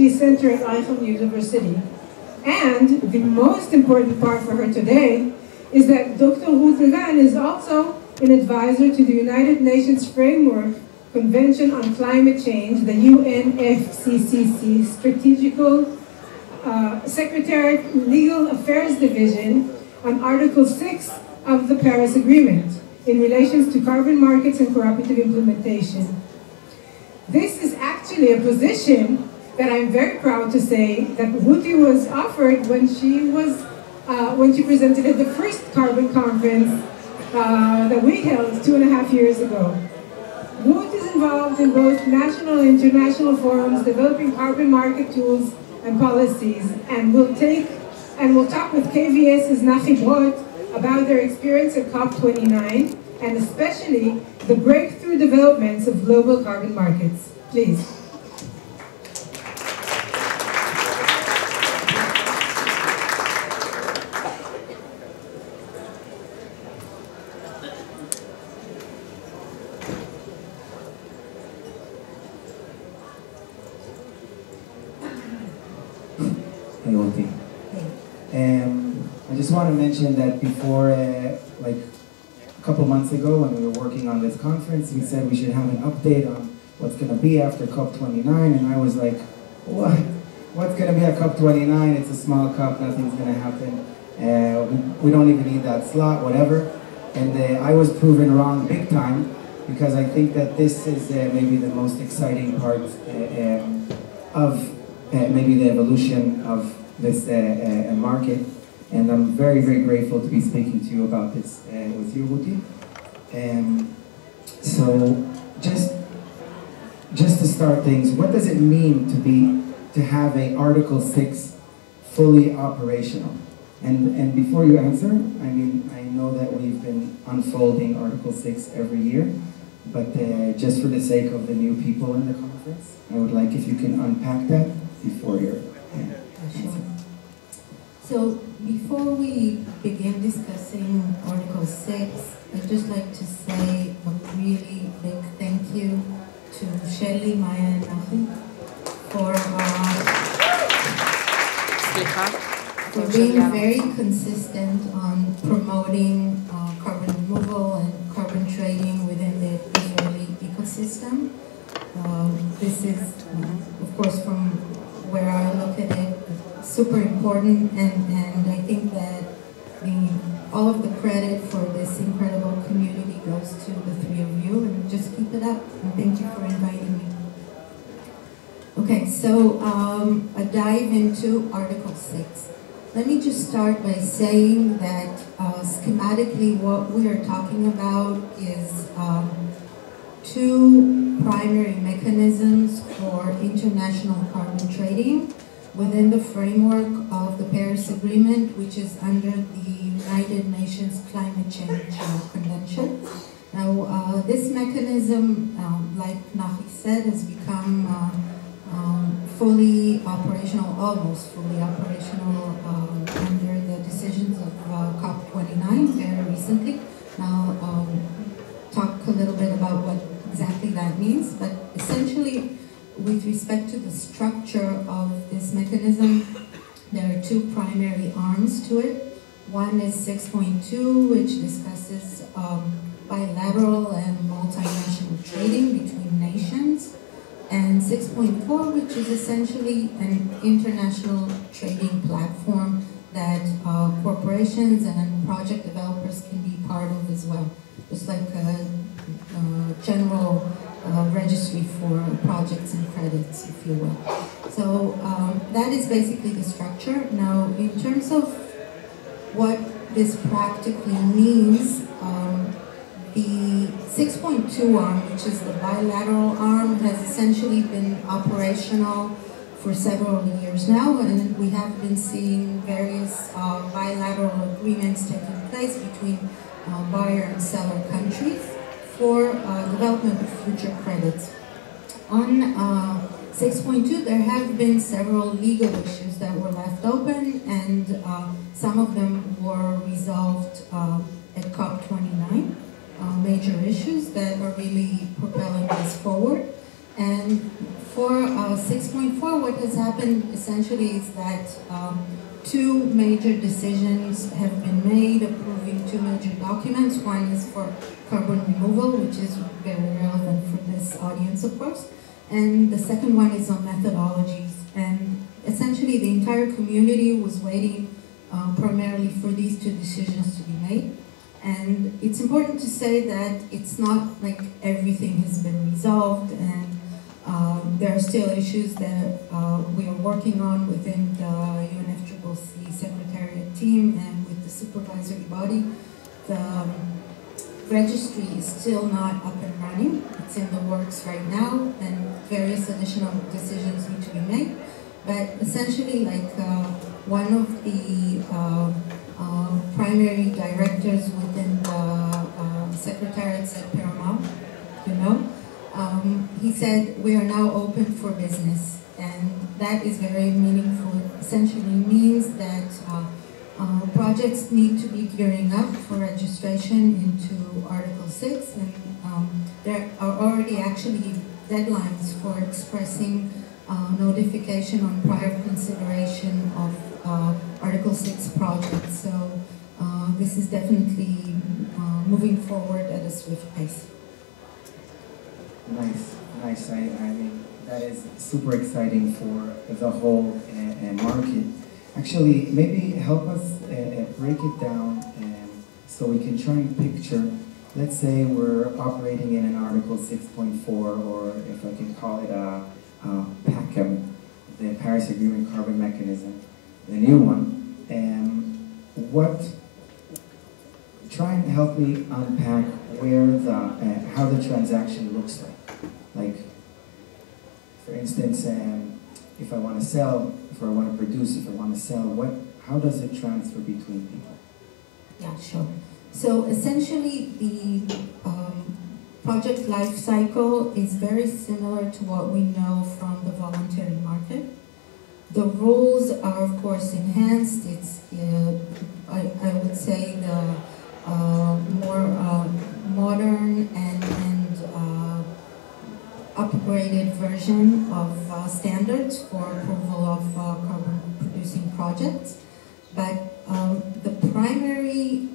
Technology Center at Eichel University. And the most important part for her today is that Dr. Ruth Dagan is also an advisor to the United Nations Framework Convention on Climate Change, the UNFCCC Strategical Secretariat Legal Affairs Division on Article 6 of the Paris Agreement in relation to carbon markets and cooperative implementation. This is actually a position that I'm very proud to say that Ruthie was offered when she presented at the first carbon conference that we held 2.5 years ago. Ruth is involved in both national and international forums developing carbon market tools and policies, and will talk with KVS's Nachi Brot about their experience at COP29 and especially the breakthrough developments of global carbon markets. Please. I just want to mention that before, like a couple months ago when we were working on this conference, we said we should have an update on what's going to be after COP29, and I was like, what? What's going to be at COP29? It's a small COP, nothing's going to happen. We don't even need that slot, whatever. And I was proven wrong big time, because I think that this is maybe the most exciting part of maybe the evolution of this market. And I'm very, very grateful to be speaking to you about this with you, Ruti. So just to start things, what does it mean to have a Article 6 fully operational? And before you answer, I mean, I know that we've been unfolding Article 6 every year, but just for the sake of the new people in the conference, I would like if you can unpack that before your answer. So before we begin discussing Article 6, I'd just like to say a really big thank you to Shelly, Maya, and Nachi for being very consistent on promoting carbon removal and carbon trading within the Israeli ecosystem. This is, of course, from where I look at it, super important, and I think that all of the credit for this incredible community goes to the three of you, and just keep it up, and thank you for inviting me. Okay, so a dive into Article 6. Let me just start by saying that schematically what we are talking about is two primary mechanisms for international carbon trading within the framework of the Paris Agreement, which is under the United Nations Climate Change Convention. Now, this mechanism, like Nachi said, has become fully operational, almost fully operational under the decisions of COP29 very recently. Now, talk a little bit about what exactly that means, but essentially, with respect to the structure of this mechanism, there are two primary arms to it. One is 6.2, which discusses bilateral and multinational trading between nations, and 6.4, which is essentially an international trading platform that corporations and project developers can be part of as well, just like a general registry for projects and credits, if you will. So that is basically the structure. Now, in terms of what this practically means, the 6.2 arm, which is the bilateral arm, has essentially been operational for several years now, and we have been seeing various bilateral agreements taking place between buyer and seller countries for development of future credits. On 6.2, there have been several legal issues that were left open, and some of them were resolved at COP29, major issues that are really propelling this forward. And For 6.4, what has happened essentially is that two major decisions have been made approving two major documents. One is for carbon removal, which is very relevant for this audience, of course. And the second one is on methodologies. And essentially the entire community was waiting primarily for these two decisions to be made. And it's important to say that it's not like everything has been resolved, and there are still issues that we are working on within the UNFCCC Secretariat team and with the supervisory body. The registry is still not up and running. It's in the works right now, and various additional decisions need to be made. But essentially, like one of the primary directors within the Secretariat said Paramount, you know, he said, we are now open for business. And that is very meaningful. It essentially means that projects need to be gearing up for registration into Article 6. And there are already actually deadlines for expressing notification on prior consideration of Article 6 projects. So this is definitely moving forward at a swift pace. Nice, nice. I mean, that is super exciting for the whole market. Actually, maybe help us break it down so we can try and picture, let's say we're operating in an Article 6.4, or if I can call it a PACM, the Paris Agreement Carbon Mechanism, the new one. Try and help me unpack where how the transaction looks like. Like, for instance, if I want to sell, if I want to produce, if I want to sell, how does it transfer between people? Yeah, sure. So essentially, the project life cycle is very similar to what we know from the voluntary market. The rules are, of course, enhanced. It's, I would say, the more modern and upgraded version of standards for approval of carbon-producing projects. But the primary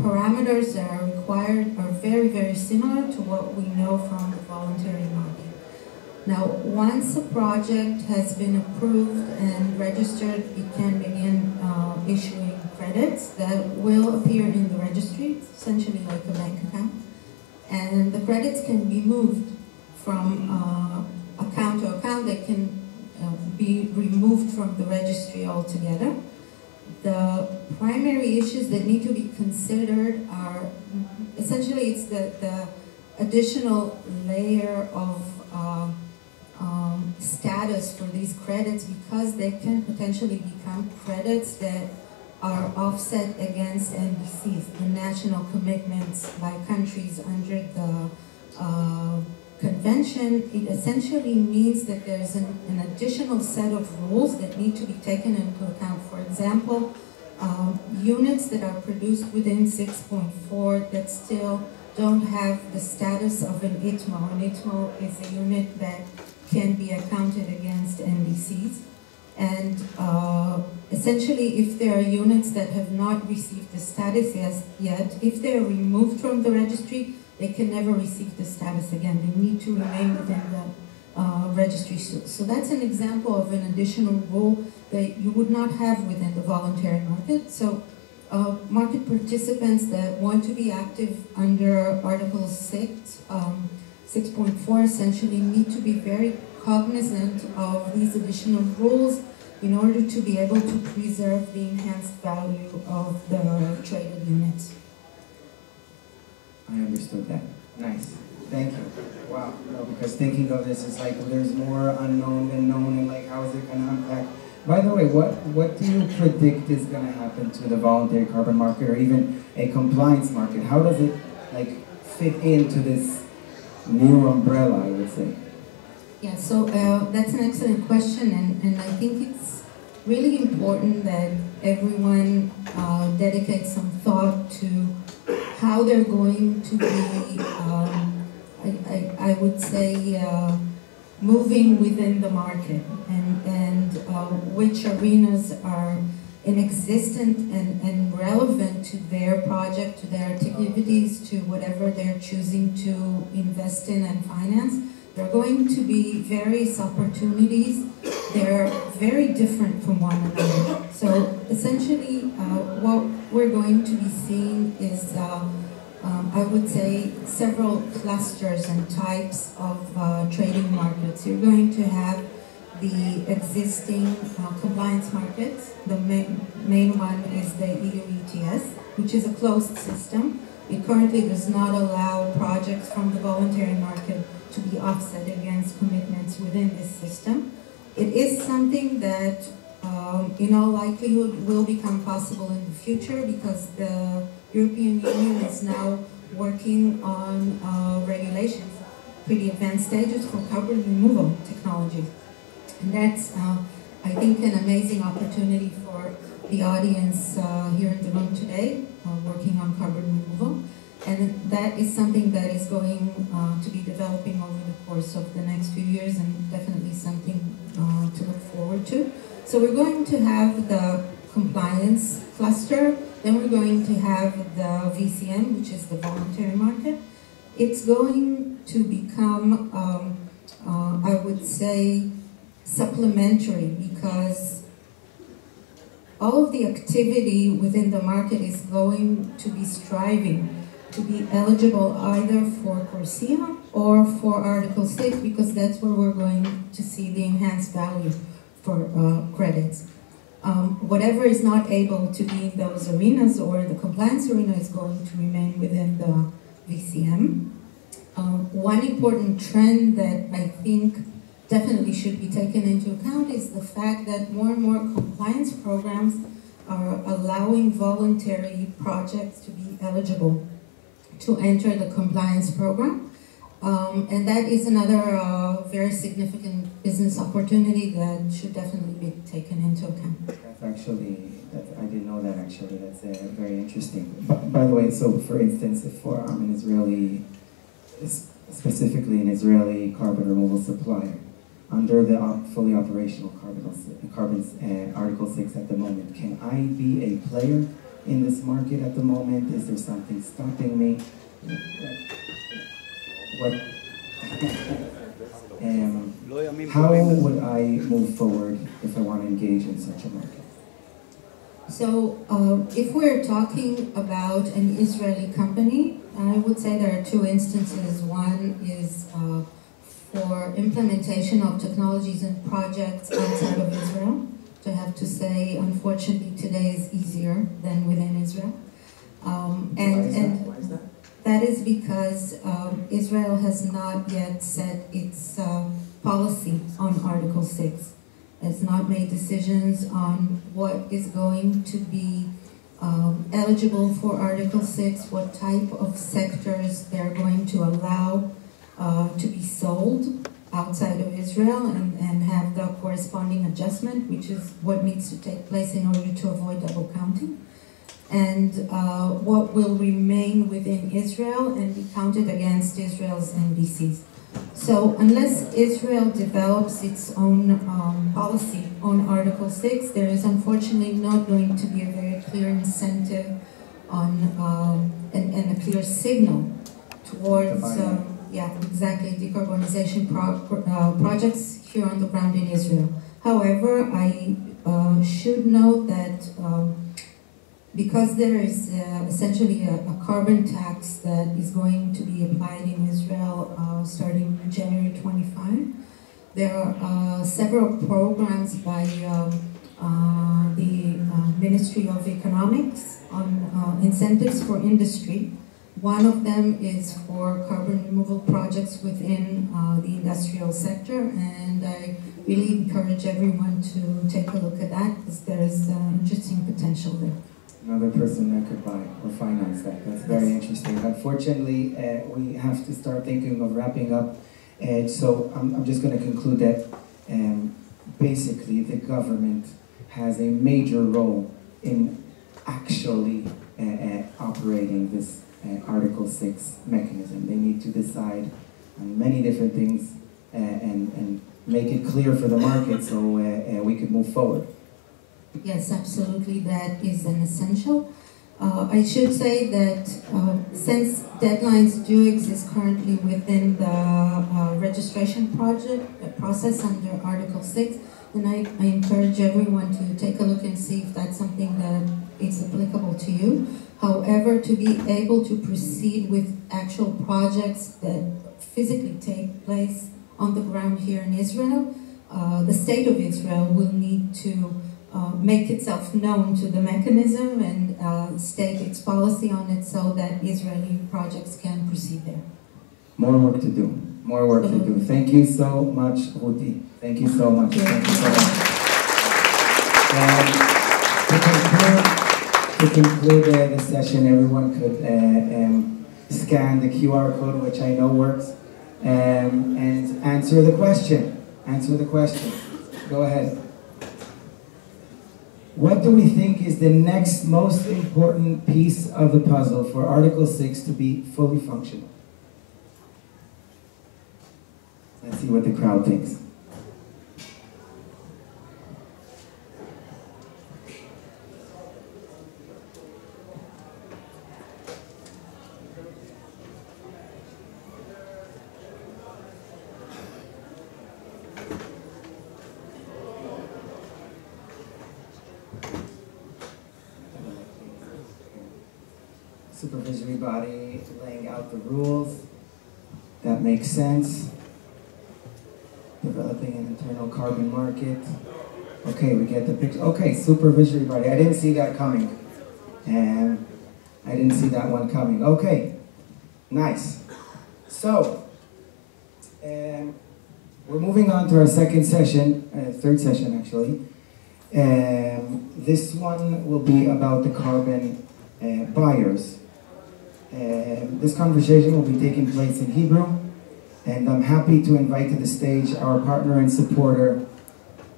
parameters that are required are very, very similar to what we know from the voluntary market. Now, once a project has been approved and registered, it can begin issuing credits that will appear in the registry, essentially like a bank account. And the credits can be moved from account to account. They can be removed from the registry altogether. The primary issues that need to be considered are, essentially, it's the additional layer of status for these credits, because they can potentially become credits that are offset against NDCs, the national commitments by countries under the convention. It essentially means that there's an additional set of rules that need to be taken into account. For example, units that are produced within 6.4 that still don't have the status of an ITMO. An ITMO is a unit that can be accounted against NDCs. And essentially, if there are units that have not received the status yet, if they're removed from the registry, they can never receive the status again. They need to remain within the registry. So that's an example of an additional rule that you would not have within the voluntary market. So market participants that want to be active under Article 6, 6.4 essentially need to be very cognizant of these additional rules in order to be able to preserve the enhanced value of the traded units. I understood that. Nice. Thank you. Wow. No, because thinking of this is like there's more unknown than known, and like how is it going to unpack? By the way, what do you predict is going to happen to the voluntary carbon market, or even a compliance market? How does it like fit into this new umbrella, I would say? Yeah, so that's an excellent question, and I think it's really important that everyone dedicates some thought to how they're going to be, I would say, moving within the market and which arenas are inexistent and relevant to their project, to their activities, to whatever they're choosing to invest in and finance. There are going to be various opportunities. They're very different from one another. So essentially, what we're going to be seeing is, I would say, several clusters and types of trading markets. You're going to have the existing compliance markets. The main one is the EU ETS, which is a closed system. It currently does not allow projects from the voluntary market to be offset against commitments within this system. It is something that in all likelihood will become possible in the future because the European Union is now working on regulations, pretty advanced stages for carbon removal technologies. And that's, I think, an amazing opportunity for the audience here in the room today, working on carbon removal. And that is something that is going to be developing over the course of the next few years, and definitely something to look forward to. So we're going to have the compliance cluster, then we're going to have the VCM, which is the voluntary market. It's going to become, I would say, supplementary, because all of the activity within the market is going to be striving to be eligible either for CORSIA or for Article 6, because that's where we're going to see the enhanced value for credits. Whatever is not able to be in those arenas or the compliance arena is going to remain within the VCM. One important trend that I think definitely should be taken into account is the fact that more and more compliance programs are allowing voluntary projects to be eligible to enter the compliance program. And that is another very significant business opportunity that should definitely be taken into account. That's actually, I didn't know that actually, that's very interesting. By the way, so for instance, if I'm an Israeli, specifically an Israeli carbon removal supplier, under the fully operational Article 6 at the moment, can I be a player in this market at the moment? Is there something stopping me? How would I move forward if I want to engage in such a market? So if we're talking about an Israeli company, I would say there are two instances. One is for implementation of technologies and projects outside of Israel. I have to say, unfortunately, today is easier than within Israel. Why is that? That is because Israel has not yet set its policy on Article 6. Has not made decisions on what is going to be eligible for Article 6, what type of sectors they're going to allow to be sold outside of Israel and have the corresponding adjustment, which is what needs to take place in order to avoid double counting, and what will remain within Israel and be counted against Israel's NDCs. So unless Israel develops its own policy on Article 6, there is unfortunately not going to be a very clear incentive on and a clear signal towards decarbonization projects here on the ground in Israel. However, I should note that because there is essentially a carbon tax that is going to be applied in Israel starting January 25, there are several programs by the Ministry of Economics on incentives for industry. One of them is for carbon removal projects within the industrial sector, and I really encourage everyone to take a look at that because there's interesting potential there. Another person that could buy or finance that. That's very interesting. Unfortunately, we have to start thinking of wrapping up. So I'm just going to conclude that basically the government has a major role in actually operating this Article 6 mechanism. They need to decide on many different things, and make it clear for the market so we could move forward. Yes, absolutely, that is an essential. I should say that since deadlines do exist currently within the registration process under Article 6, then I encourage everyone to take a look and see if that's something that is applicable to you. However, to be able to proceed with actual projects that physically take place on the ground here in Israel, the state of Israel will need to make itself known to the mechanism and state its policy on it so that Israeli projects can proceed there. More work to do. More work to do. Thank you so much, Ruti. Thank you so much. Thank you so much. To conclude the session, everyone could scan the QR code, which I know works, and answer the question. Answer the question. Go ahead. What do we think is the next most important piece of the puzzle for Article 6 to be fully functional? Let's see what the crowd thinks. Supervisory body laying out the rules. That makes sense. Developing an internal carbon market. Okay, we get the picture. Okay, supervisory body. I didn't see that coming. And I didn't see that one coming. Okay, nice. So, we're moving on to our second session, third session actually. This one will be about the carbon buyers. This conversation will be taking place in Hebrew, and I'm happy to invite to the stage our partner and supporter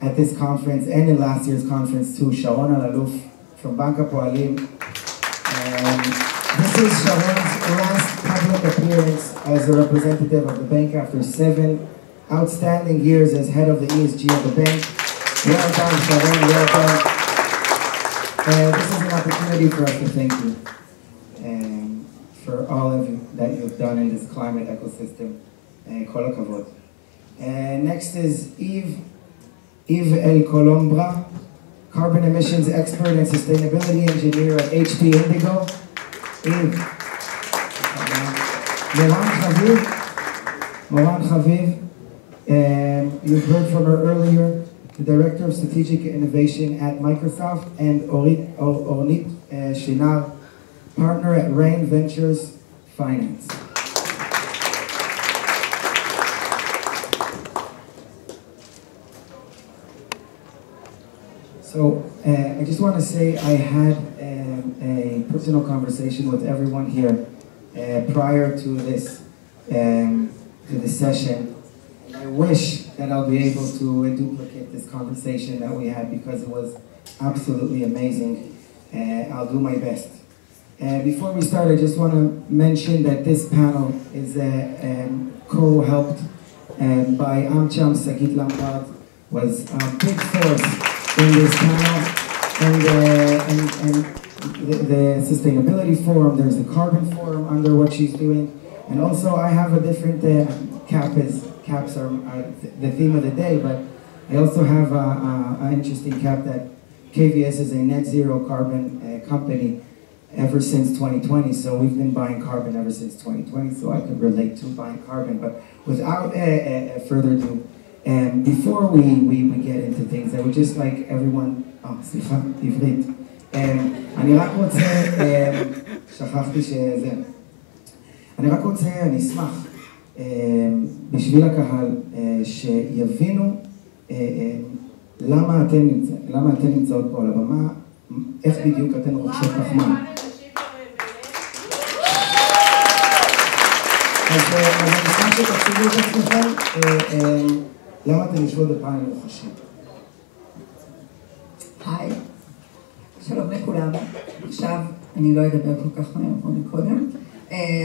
at this conference and in last year's conference too, Sharon Al-Aluf from Bank Hapoalim. This is Sharon's last public appearance as a representative of the bank after 7 outstanding years as head of the ESG of the bank. Well done, Sharon, well done. This is an opportunity for us to thank you for all of you that you've done in this climate ecosystem. Kol hakavod. Next is Yves El-Colombra, carbon emissions expert and sustainability engineer at HP Indigo. Yves. Moran Chaviv, you've heard from her earlier, the Director of Strategic Innovation at Microsoft, and Ornit Shinar, partner at Rain Ventures Finance. So I just want to say I had a personal conversation with everyone here prior to this session. I wish that I'll be able to duplicate this conversation that we had because it was absolutely amazing. I'll do my best. Before we start, I just want to mention that this panel is co-helped by Amcham Sagit Lampard, was a big force in this panel, and the Sustainability Forum. There's the Carbon Forum under what she's doing, and also I have a different caps are the theme of the day, but I also have an interesting cap that KVS is a net zero carbon company ever since 2020, so we've been buying carbon ever since 2020, so I could relate to buying carbon. But without further ado, before we get into things, I would just like everyone, סליחה, עברית. אני רק רוצה, שכחתי שזה, אני רק רוצה, אני אשמח, בשביל הקהל, שיבינו למה אתן נמצאות פה על הבמה, איך בדיוק אתן רוכשות פחמן. אז אני אשמח שתציגו את עצמכם, למה אתן יושבות בפאנל מוחשי? היי, שלום לכולם. עכשיו אני לא אדבר כל כך מהר כמו מקודם.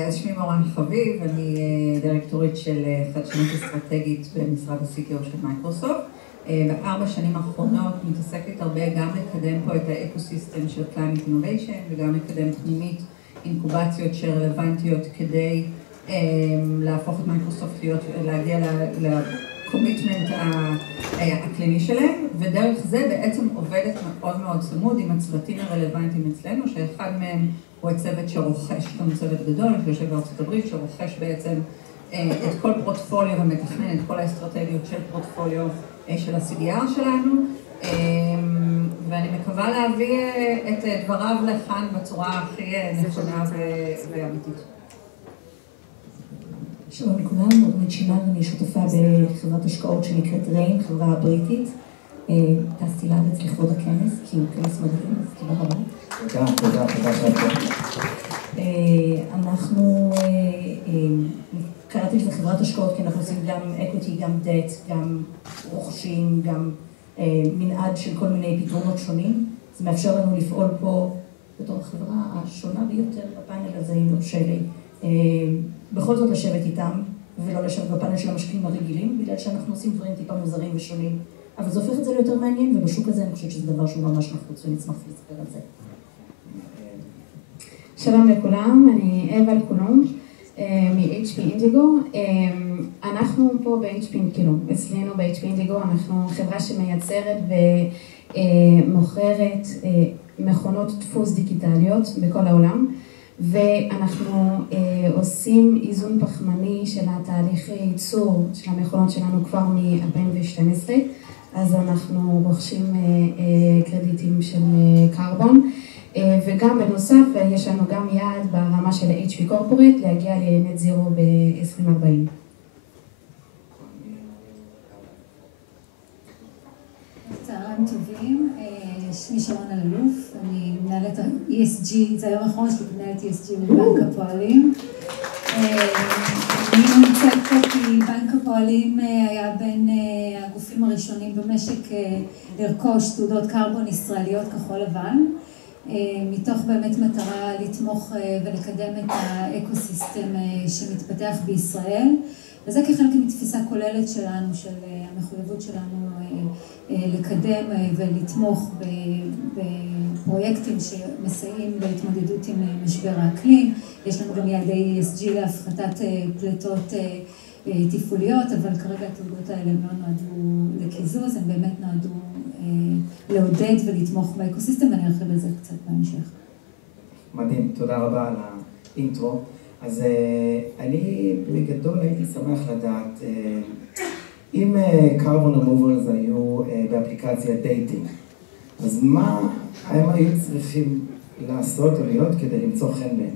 אז שמי מורן חביב, אני דירקטורית של חדשנות אסטרטגית במשרד ה-CTO של מייקרוסופט. ב4 שנים האחרונות מתעסקת הרבה גם לקדם פה את האקוסיסטם של Climate Innovation וגם לקדם פנימית אינקובציות שרלוונטיות כדי להפוך את מייקרוסופט להגיע לקומיטמנט האקלימי שלהם, ודרך זה בעצם עובדת מאוד מאוד צמוד עם הצוותים הרלוונטיים אצלנו, שאחד מהם הוא הצוות שרוכש, יש לנו צוות גדול שיושב בארצות הברית, שרוכש בעצם את כל פורטפוליו ומתכנן את כל האסטרטגיות של פורטפוליו של ה-CDR שלנו, ואני מקווה להביא את דבריו לכאן בצורה הכי נכונה ואמיתית. שלום לכולם, אורנית שמר, אני שותפה בחברת השקעות שנקראת ריין, חברה בריטית. טסתי לארץ לכבוד הכנס, כי הוא כנס מדהים, אז תודה רבה. תודה שאת פה. אנחנו, קראתי שזה חברת השקעות, כי אנחנו עושים גם אקוויטי, גם דט, גם רוכשים, גם מנעד של כל מיני פתרונות שונים. זה מאפשר לנו לפעול פה בתור החברה השונה ביותר בפאנל הזה, אם יורשה לי. בכל זאת לשבת איתם, ולא לשבת בפאנל של המשקיעים הרגילים, בגלל שאנחנו עושים דברים טיפה מוזרים ושונים. אבל זה הופך את זה ליותר מעניין, ובשוק הזה אני חושבת שזה דבר שהוא ממש נחוץ, ונשמח לספר על זה. שלום לכולם, אני אבל קולום מ-HP אינדיגו. אנחנו פה ב-HP, כאילו, אצלנו ב-HP אינדיגו, אנחנו חברה שמייצרת ומוכרת מכונות דפוס דיגיטליות בכל העולם, ואנחנו עושים איזון פחמני של התהליך ייצור של המכונות שלנו כבר מ-2012, אז אנחנו רוכשים קרדיטים של קרבון, וגם בנוסף יש לנו גם יעד ברמה של HP Corporate להגיע לנט זירו ב-2040. צהריים טובים, שמי שרון אללוף, אני מנהלת ESG, זה היום האחרון שלי מנהלת ESG בבנק הפועלים. אני נמצאת פה כי בנק הפועלים היה בין הגופים הראשונים במשק לרכוש תעודות קרבון ישראליות כחול לבן, מתוך באמת מטרה לתמוך ולקדם את האקוסיסטם שמתפתח בישראל, וזה כחלק מתפיסה כוללת שלנו, של המחויבות שלנו לקדם ולתמוך בפרויקטים שמסייעים בהתמודדות עם משבר האקלים. יש לנו גם יעדי ESG להפחתת פליטות תפעוליות, אבל כרגע התעודות האלה לא נועדו לקיזוז, הן באמת נועדו לעודד ולתמוך באקוסיסטם, ואני ארחיב על זה קצת בהמשך. מדהים, תודה רבה על האינטרו. אז אני בגדול הייתי שמח לדעת, אם carbon removals היו באפליקציה דייטינג, אז מה הם היו צריכים לעשות או להיות כדי למצוא חן בהם,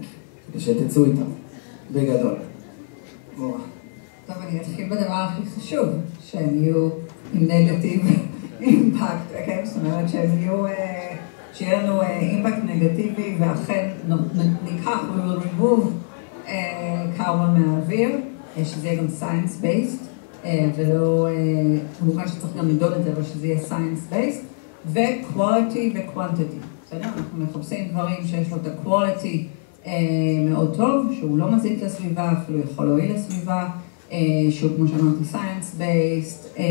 כדי שתצאו איתם, בגדול? מורה. טוב, אני אתחיל בדבר הכי חשוב, שהם יהיו עם נגטיב אימפקט, כן? זאת אומרת שיהיה לנו אימפקט נגטיבי, ואכן ניקח, we will remove קרבון מהאוויר, שזה יהיה גם science-based, ולא, כמובן שצריך גם לדון את זה, אבל שזה יהיה science-based, ו-quality ו-quantity. בסדר? אנחנו מחפשים דברים שיש לו את ה-quality מאוד טוב, שהוא לא מזיק לסביבה, אפילו יכול להועיל לסביבה, שהוא כמו שאמרתי science-based,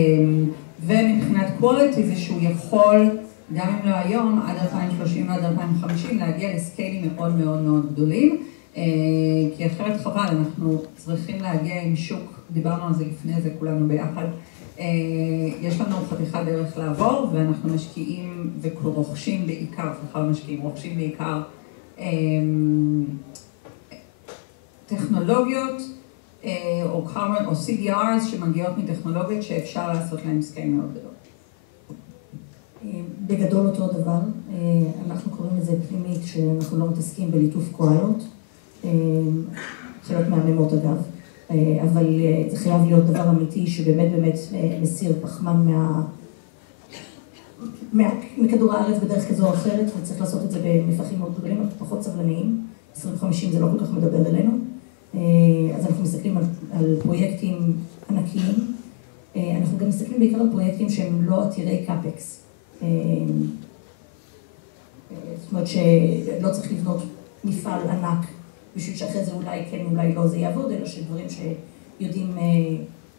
ומבחינת quality זה שהוא יכול, גם אם לא היום, עד 2030 ועד 2050, להגיע לסקיילים מאוד מאוד מאוד גדולים, כי אחרת חבל, אנחנו צריכים להגיע עם שוק, דיברנו על זה לפני זה כולנו ביחד, יש לנו חתיכת דרך לעבור, ואנחנו משקיעים ורוכשים בעיקר, רוכשים בעיקר טכנולוגיות או carbon או CDRs שמגיעות מטכנולוגיות שאפשר לעשות להם סקייל מאוד גדול. בגדול אותו דבר, אנחנו קוראים לזה פנימית שאנחנו לא מתעסקים בליטוף קואלות, חלק מהממות אגב, אבל זה חייב להיות דבר אמיתי שבאמת מסיר פחמן מכדור הארץ בדרך כזו או אחרת, וצריך לעשות את זה במפחים מאוד גדולים, פחות סבלניים, 2050 זה לא כל כך מדבר אלינו, אז אנחנו מסתכלים על פרויקטים ענקיים, אנחנו גם מסתכלים בעיקר על פרויקטים שהם לא עתירי קאפקס, זאת אומרת שלא צריך לבנות מפעל ענק בשביל שאחרי זה אולי כן, אולי לא זה יעבוד, אלא שדברים שיודעים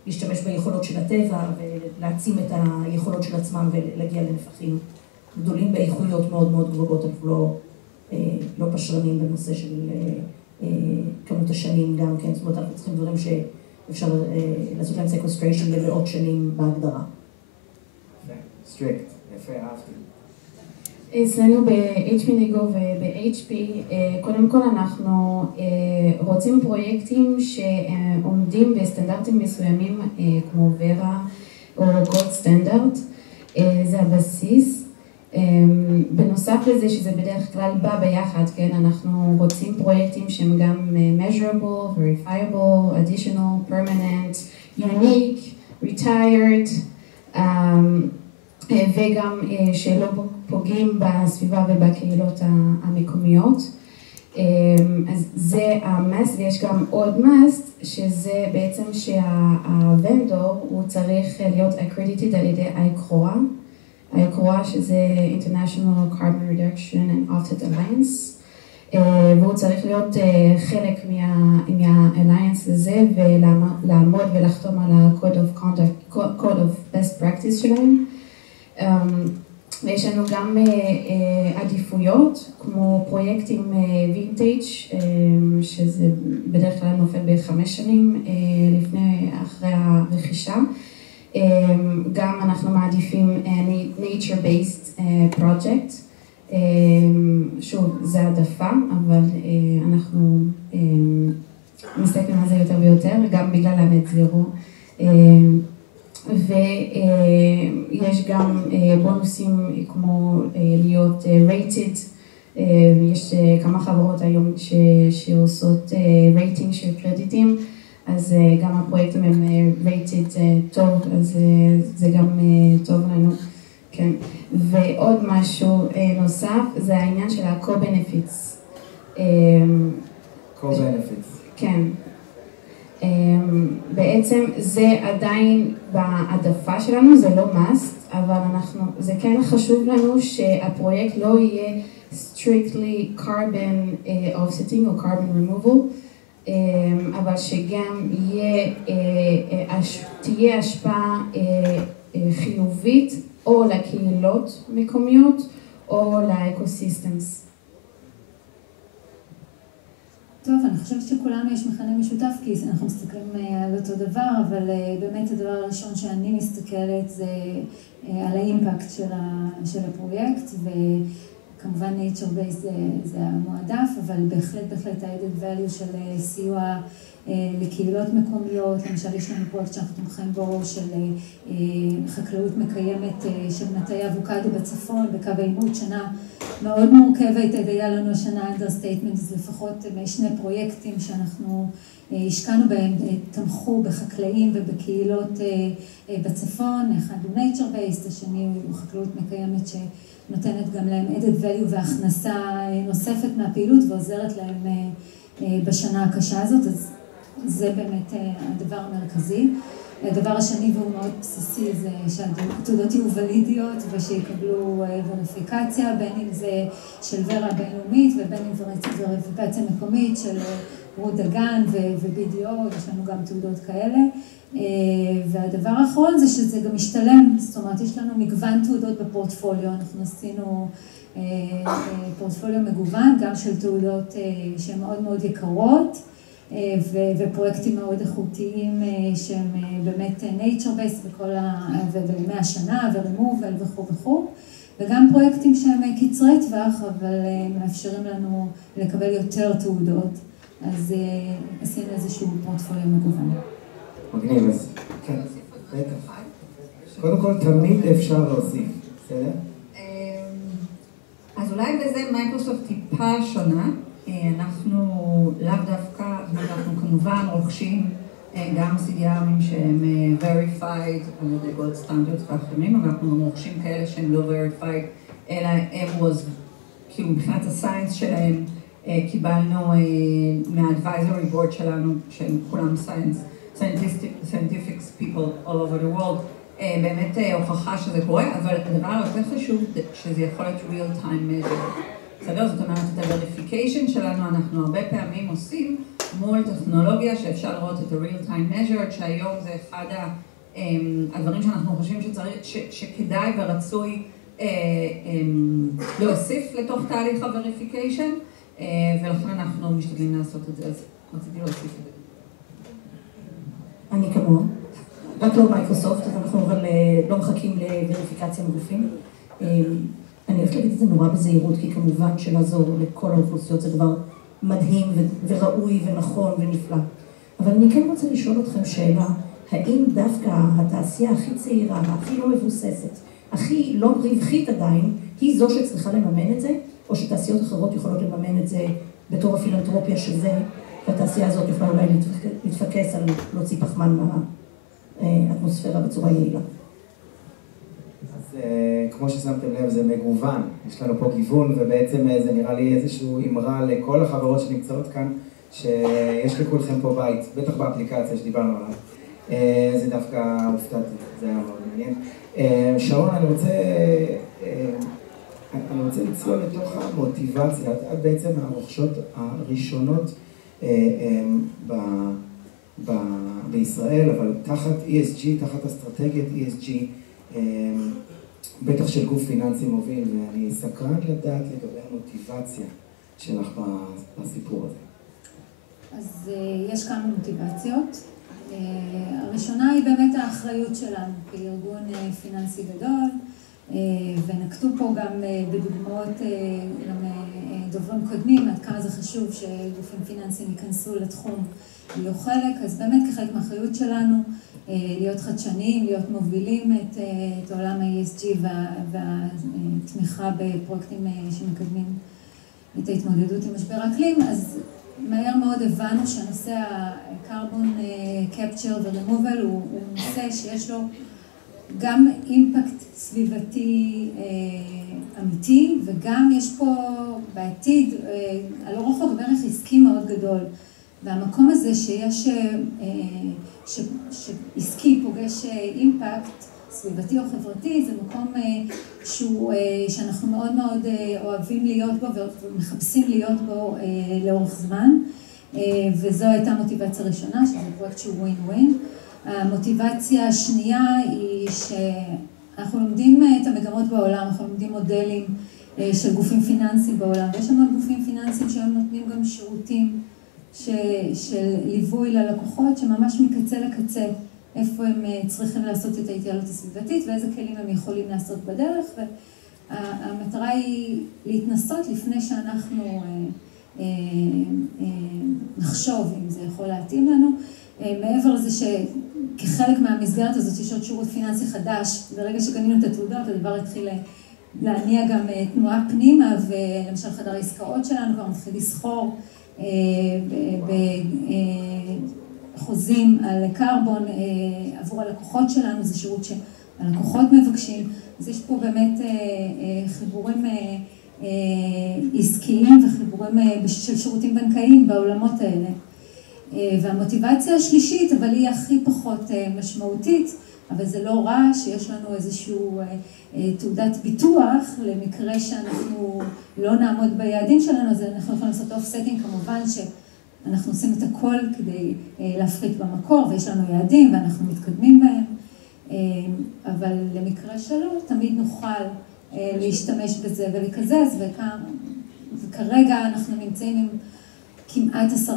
להשתמש ביכולות של הטבע ולהעצים את היכולות של עצמם ולהגיע לנפחים גדולים באיכויות מאוד מאוד גבוהות, אנחנו לא פשרנים בנושא של כמות השנים גם כן, זאת אומרת אנחנו צריכים דברים שאפשר לעשות להם סקווסטריישן למאות שנים בהגדרה. סטריקט, יפה, אהבתי. אצלנו ב-HP ניגו וב-HP, קודם כל אנחנו רוצים פרויקטים שעומדים בסטנדרטים מסוימים כמו ורה או גולד סטנדרט, זה הבסיס. בנוסף לזה שזה בדרך כלל בא ביחד, כן, אנחנו רוצים פרויקטים שהם גם measurable, verifiable, additional, permanent, unique, retired, וגם שלא פוגעים בסביבה ובקהילות המקומיות. אז זה המאסט, ויש גם עוד מאסט, שזה בעצם שהוונדור הוא צריך להיות accredited על ידי ICROA. ICROA שזה International Carbon Reduction and Offset Alliance, והוא צריך להיות חלק מה-Alliance הזה ולעמוד ולחתום על ה-Code of Best Practice שלהם. ויש לנו גם עדיפויות, כמו פרויקטים וינטייג' שזה בדרך כלל נופל ב5 שנים אחרי הרכישה. גם אנחנו מעדיפים nature-based project, שוב, זה העדפה, אבל אנחנו מסתכלים על זה יותר ויותר, גם בגלל האמת זירו. ויש גם בונוסים כמו להיות rated, יש כמה חברות היום שעושות רייטינג של קרדיטים, אז גם הפרויקטים הם rated טוב, אז זה גם טוב לנו, כן. ועוד משהו נוסף, זה העניין של ה-co-benefits. co-benefits. כן. בעצם זה עדיין בהעדפה שלנו, זה לא must, אבל זה כן חשוב לנו שהפרויקט לא יהיה strictly carbon offsetting או carbon removal, אבל שגם תהיה השפעה חיובית או לקהילות מקומיות או לאקוסיסטמס. טוב, אני חושבת שכולנו יש מכנה משותף, כי אנחנו מסתכלים על אותו דבר, אבל באמת הדבר הראשון שאני מסתכלת זה על האימפקט של הפרויקט, וכמובן nature based זה המועדף, אבל בהחלט ה-added value של סיוע לקהילות מקומיות, למשל יש לנו פרויקט שאנחנו תומכים בו של חקלאות מקיימת של מטעי אבוקדו בצפון, בקו העימות, שנה מאוד מורכבת, היה לנו השנה understatement, אז לפחות שני פרויקטים שאנחנו השקענו בהם, תמכו בחקלאים ובקהילות בצפון, אחד הוא nature based, השני הוא חקלאות מקיימת שנותנת גם להם added value והכנסה נוספת מהפעילות ועוזרת להם בשנה הקשה הזאת, אז זה באמת הדבר המרכזי. הדבר השני והוא מאוד בסיסי זה שהתעודות יהיו ולידיות ושיקבלו וריפיקציה, בין אם זה של ורה בינלאומית ובין אם זה וריפיקציה מקומית של רות דגן ו-BDO, יש לנו גם תעודות כאלה. והדבר האחרון זה שזה גם משתלם, זאת אומרת יש לנו מגוון תעודות בפורטפוליו, אנחנו עשינו פורטפוליו מגוון, גם של תעודות שהן מאוד מאוד יקרות, ופרויקטים מאוד איכותיים שהם באמת nature based ובימי השנה ורימובל וכו', וגם פרויקטים שהם קצרי טווח, אבל מאפשרים לנו לקבל יותר תעודות, אז עשינו איזשהו פורטפוליו מגוון. מגניב, אז כן, בטח. קודם כל, תמיד אפשר להוסיף, בסדר? אז אולי בזה מייקרוסופט טיפה שונה. אנחנו לאו דווקא, אנחנו כמובן רוכשים גם CDR'ים שהם verified על ידי גולד סטנדרט ואחרים, אבל אנחנו רוכשים כאלה שהם לא verified, אלא הם כאילו מבחינת הסיינס שלהם קיבלנו מה-advisory board שלנו, שהם כולם scientific people all over the world, באמת הוכחה שזה קורה, אבל הדבר היותר חשוב שזה יכול להיות real time measure. בסדר? זאת אומרת, את ה-verification שלנו אנחנו הרבה פעמים עושים מול טכנולוגיה שאפשר לראות את ה-real time measured, שהיום זה אחד הדברים שאנחנו חושבים שכדאי ורצוי להוסיף לתוך תהליך ה-verification, ולכן אנחנו משתדלים לעשות את זה, אז רציתי להוסיף את זה. אני כמוה, רק לא מייקרוסופט, אז אנחנו אבל לא מחכים לווריפיקציה מגופים. אני הולכת להגיד את זה נורא בזהירות, כי כמובן שלעזור לכל האוכלוסיות זה דבר מדהים וראוי ונכון ונפלא. אבל אני כן רוצה לשאול אתכם שאלה, האם דווקא התעשייה הכי צעירה, הכי לא מבוססת, הכי לא רווחית עדיין, היא זו שצריכה לממן את זה, או שתעשיות אחרות יכולות לממן את זה בתור הפילנתרופיה שזה, והתעשייה הזאת יכולה אולי להתפקס על להוציא פחמן מהאטמוספירה בצורה יעילה? אז כמו ששמתם לב, זה מגוון. יש לנו פה גיוון, ובעצם זה נראה לי איזשהו אמרה לכל החברות שנמצאות כאן, שיש לכולכם פה בית, בטח באפליקציה שדיברנו עליו. זה דווקא הופתעתי, זה היה מאוד מעניין. שרון, אני רוצה לצלול לתוך המוטיבציה. את בעצם הרוכשות הראשונות בישראל, אבל תחת ESG, תחת אסטרטגיית ESG, בטח של גוף פיננסי מוביל, ואני סקרן לדעת לגבי המוטיבציה שלך בסיפור הזה. אז יש כמה מוטיבציות. הראשונה היא באמת האחריות שלנו כארגון פיננסי גדול, ונקטו פה גם בדוגמאות גם דוברים קודמים, עד כמה זה חשוב שגופים פיננסיים ייכנסו לתחום ויהיו חלק, אז באמת כחלק מהאחריות שלנו להיות חדשניים, להיות מובילים את עולם ה-ESG והתמיכה בפרויקטים שמקדמים את ההתמודדות עם משבר האקלים. אז מהר מאוד הבנו שהנושא ה-carbon capture ו-removal הוא נושא שיש לו גם אימפקט סביבתי אמיתי, וגם יש פה בעתיד, הלא רחוק בערך עסקי מאוד גדול. והמקום הזה שיש, שעסקי פוגש אימפקט סביבתי או חברתי, זה מקום שאנחנו מאוד מאוד אוהבים להיות בו ומחפשים להיות בו לאורך זמן. וזו הייתה מוטיבציה ראשונה, שזה פרויקט שהוא ווין-ווין. המוטיבציה השנייה היא שאנחנו לומדים את המגמות בעולם, אנחנו לומדים מודלים של גופים פיננסיים בעולם, ויש לנו גופים פיננסיים שהם נותנים גם שירותים של ליווי ללקוחות, שממש מקצה לקצה, איפה הם צריכים לעשות את ההתייעלות הסביבתית ואיזה כלים הם יכולים לעשות בדרך, והמטרה היא להתנסות לפני שאנחנו נחשוב אם זה יכול להתאים לנו. מעבר לזה שכחלק מהמסגרת הזאת יש עוד שירות פיננסי חדש, ברגע שקנינו את התעודות הדבר התחיל להניע גם תנועה פנימה, ולמשל חדר העסקאות שלנו כבר מתחיל לסחור בחוזים על קרבון עבור הלקוחות שלנו, זה שירות שהלקוחות מבקשים, אז יש פה באמת חיבורים עסקיים וחיבורים של שירותים בנקאיים בעולמות האלה. והמוטיבציה השלישית, אבל היא הכי פחות משמעותית, אבל זה לא רע שיש לנו איזשהו תעודת ביטוח למקרה שאנחנו לא נעמוד ביעדים שלנו, אז אנחנו יכולים לעשות אוף-סטינג, כמובן שאנחנו עושים את הכל כדי להפחית במקור, ויש לנו יעדים ואנחנו מתקדמים בהם, אבל למקרה שלא, תמיד נוכל להשתמש בזה ולקזז, וכרגע אנחנו נמצאים עם כמעט 10%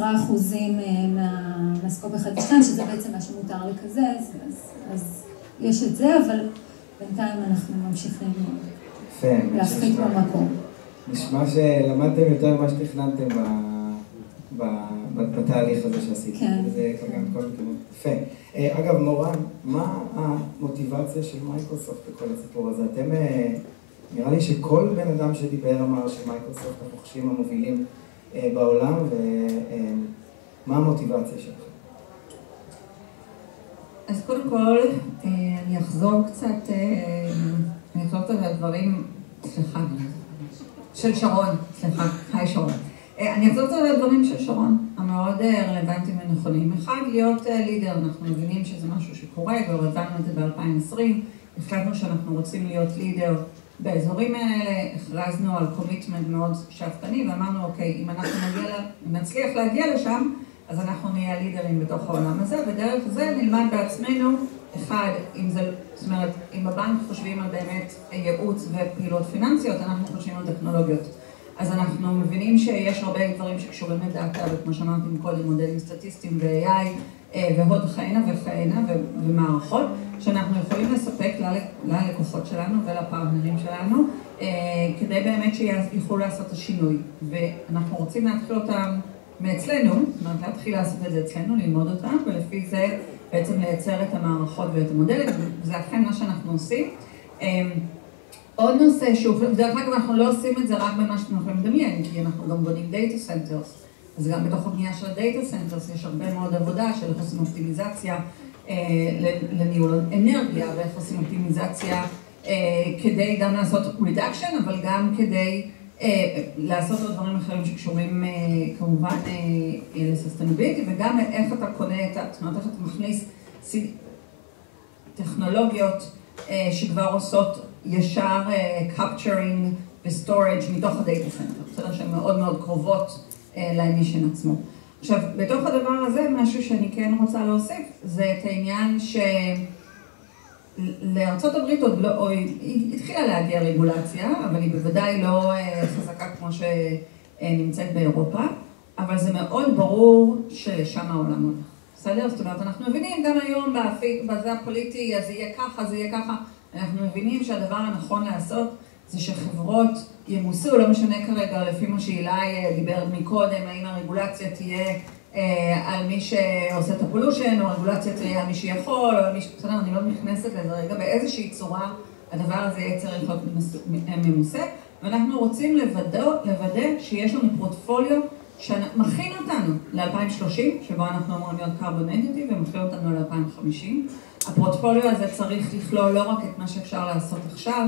מהסקופ 1 ו-2, שזה בעצם מה שמותר לקזז, אז יש את זה, אבל בינתיים אנחנו ממשיכים להפחית במקום. נשמע שלמדתם יותר ממה שתכננתם בתהליך הזה שעשיתם. כן. וזה גם כל מקום. יפה. אגב, מורן, מה המוטיבציה של מייקרוסופט בכל הסיפור הזה? אתם, נראה לי שכל בן אדם שדיבר אמר שמייקרוסופט הרוכשים המובילים בעולם, ומה המוטיבציה שלכם? אז קודם כל, אני אחזור קצת, אני אחזור קצת על הדברים, סליחה, של שרון, סליחה, היי שרון. אני אחזור קצת על הדברים של שרון, המאוד רלוונטיים ונכונים. אחד, להיות לידר, אנחנו מבינים שזה משהו שקורה, כבר הבנו את זה ב-2020, החלטנו שאנחנו רוצים להיות לידר באזורים האלה הכרזנו על קומיטמנט מאוד שאפתני, ואמרנו, אוקיי, אם אנחנו נצליח להגיע לשם, אז אנחנו נהיה לידרים בתוך העולם הזה, ודרך זה נלמד בעצמנו, אחד, זאת אומרת, אם בבנק חושבים על באמת ייעוץ ופעילות פיננסיות, אנחנו חושבים על טכנולוגיות. אז אנחנו מבינים שיש הרבה דברים שקשורים לדאטה, וכמו שאמרתי קודם, מודלים סטטיסטיים ו-AI, ועוד כהנה וכהנה ומערכות, שאנחנו יכולים לספק ללקוחות שלנו ולפרטנרים שלנו, כדי באמת שיוכלו לעשות את השינוי. ואנחנו רוצים להתחיל אותם מאצלנו, זאת אומרת להתחיל לעשות את זה אצלנו, ללמוד אותם, ולפי זה בעצם לייצר את המערכות ואת המודלים, וזה אכן מה שאנחנו עושים. עוד נושא שהוא, דרך אגב אנחנו לא עושים את זה רק במה שאתם יכולים לדמיין, כי אנחנו גם בונים דאטה סנטרס, אז גם בתוך הבנייה של הדאטה סנטרס יש הרבה מאוד עבודה של איך עושים אופטימיזציה לניהול אנרגיה, ואיך עושים אופטימיזציה כדי גם לעשות reduction, אבל גם כדי לעשות עוד דברים אחרים שקשורים כמובן לססטנביליטי, וגם איך אתה קונה זאת אומרת, איך אתה מכניס טכנולוגיות שכבר עושות ישר capturing ו-storage מתוך הדאטה סנטר, בסדר שהן מאוד מאוד קרובות לאמישן עצמו. עכשיו, בתוך הדבר הזה, משהו שאני כן רוצה להוסיף, זה את העניין שלארצות הברית עוד לא, היא התחילה להגיע רגולציה, אבל היא בוודאי לא חזקה כמו שנמצאת באירופה, אבל זה מאוד ברור שלשם העולם הולך. בסדר? זאת אומרת, אנחנו מבינים גם היום בזה הפוליטי, אז זה יהיה ככה, זה יהיה ככה, אנחנו מבינים שהדבר הנכון לעשות זה שחברות ימוסו, לא משנה כרגע לפי מה שאילי דיבר מקודם, האם הרגולציה תהיה על מי שעושה את הפולושן, או הרגולציה תהיה על מי שיכול, או על מי בסדר, אני לא נכנסת לזה רגע, באיזושהי צורה הדבר הזה יהיה צריך להיות ממוסה, ואנחנו רוצים לוודא שיש לנו פורטפוליו שמכין אותנו ל-2030, שבו אנחנו אמורים להיות קרבון נגטיב, ומכין אותנו ל-2050. הפורטפוליו הזה צריך לכלול לא רק את מה שאפשר לעשות עכשיו,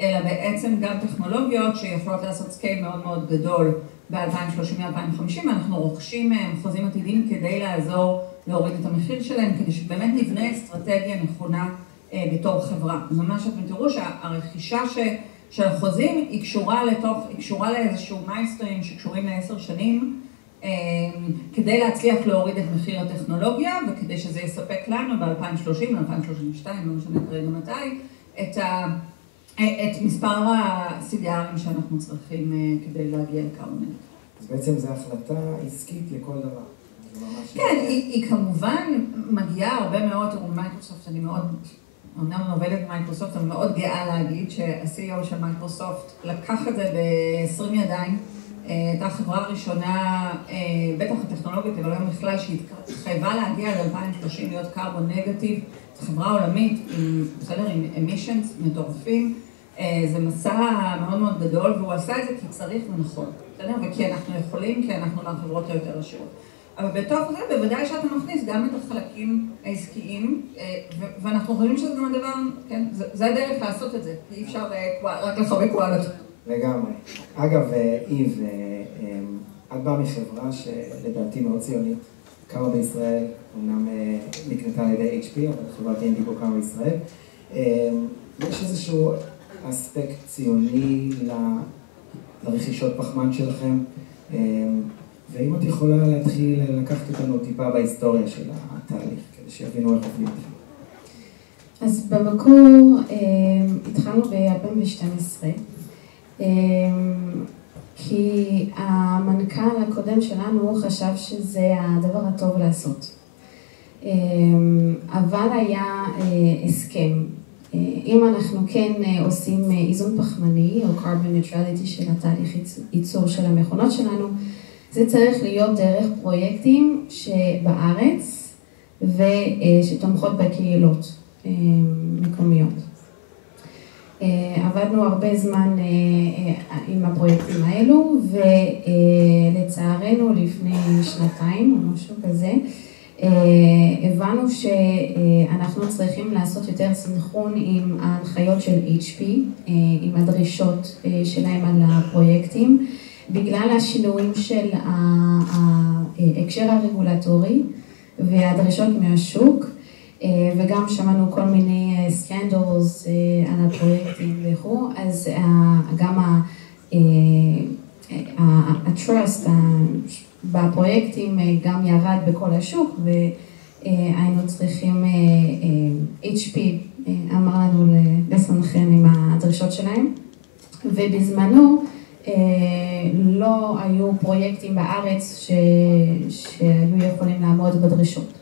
אלא בעצם גם טכנולוגיות שיכולות לעשות סקייל מאוד מאוד גדול ב-2030-2050, ואנחנו רוכשים חוזים עתידיים כדי לעזור להוריד את המחיר שלהם, כדי שבאמת נבנה אסטרטגיה נכונה בתור חברה. אז ממש אתם תראו שהרכישה של החוזים היא קשורה לאיזשהו מיילסטון שקשורים ל10 שנים, כדי להצליח להוריד את מחיר הטכנולוגיה, וכדי שזה יספק לנו ב-2030, 2032, לא משנה כרגע מתי, את מספר ה-CDRים שאנחנו צריכים כדי להגיע לקרבון. אז בעצם זו החלטה עסקית לכל דבר. כן, היא כמובן מגיעה הרבה מאוד, תראו, מייקרוסופט, אני מאוד, אמנם עובדת במייקרוסופט, אני מאוד גאה להגיד שה-CEO של מייקרוסופט לקח את זה ב-20 ידיים, הייתה החברה הראשונה, בטח הטכנולוגית, אבל גם בכלל שהתחייבה להגיע עד 2030 להיות קרבון נגטיב, זו חברה עולמית עם אמישנס מטורפים, זה מסע מאוד מאוד גדול, והוא עשה את זה כי צריך ונכון, וכי אנחנו יכולים, כי אנחנו מהחברות היותר עשירות. אבל בתוך זה בוודאי שאתה מכניס גם את החלקים העסקיים, ואנחנו חושבים שזה גם הדבר, כן, זה הדרך לעשות את זה, אי אפשר רק לחבק וואלות. לגמרי. אגב, איב, את באה מחברה שלדעתי מאוד ציונית, קמה בישראל, אמנם נקנתה על ידי HP, אבל חברת אינדיגו קמה בישראל. יש איזשהו אספקט ציוני לרכישות פחמן שלכם, ואם את יכולה להתחיל לקחת אותנו טיפה בהיסטוריה של התהליך, כדי שיבינו איך עובדים אתכם. אז במקור התחלנו ב-2012, כי המנכ"ל הקודם שלנו חשב שזה הדבר הטוב לעשות. אבל היה הסכם. אם אנחנו כן עושים איזון פחמני או carbon neutrality של התהליך ייצור של המכונות שלנו, זה צריך להיות דרך פרויקטים שבארץ ושתומכות בקהילות מקומיות. עבדנו הרבה זמן עם הפרויקטים האלו, ולצערנו לפני 2 או משהו כזה, הבנו שאנחנו צריכים לעשות יותר סנכרון עם ההנחיות של HP, עם הדרישות שלהם על הפרויקטים, בגלל השינויים של ההקשר הרגולטורי והדרישות מהשוק. וגם שמענו כל מיני סקנדלס על הפרויקטים וכו', אז גם ה-trust בפרויקטים גם ירד בכל השוק, והיינו צריכים, HP אמר לנו לסנכרן עם הדרישות שלהם, ובזמנו לא היו פרויקטים בארץ שהיו יכולים לעמוד בדרישות.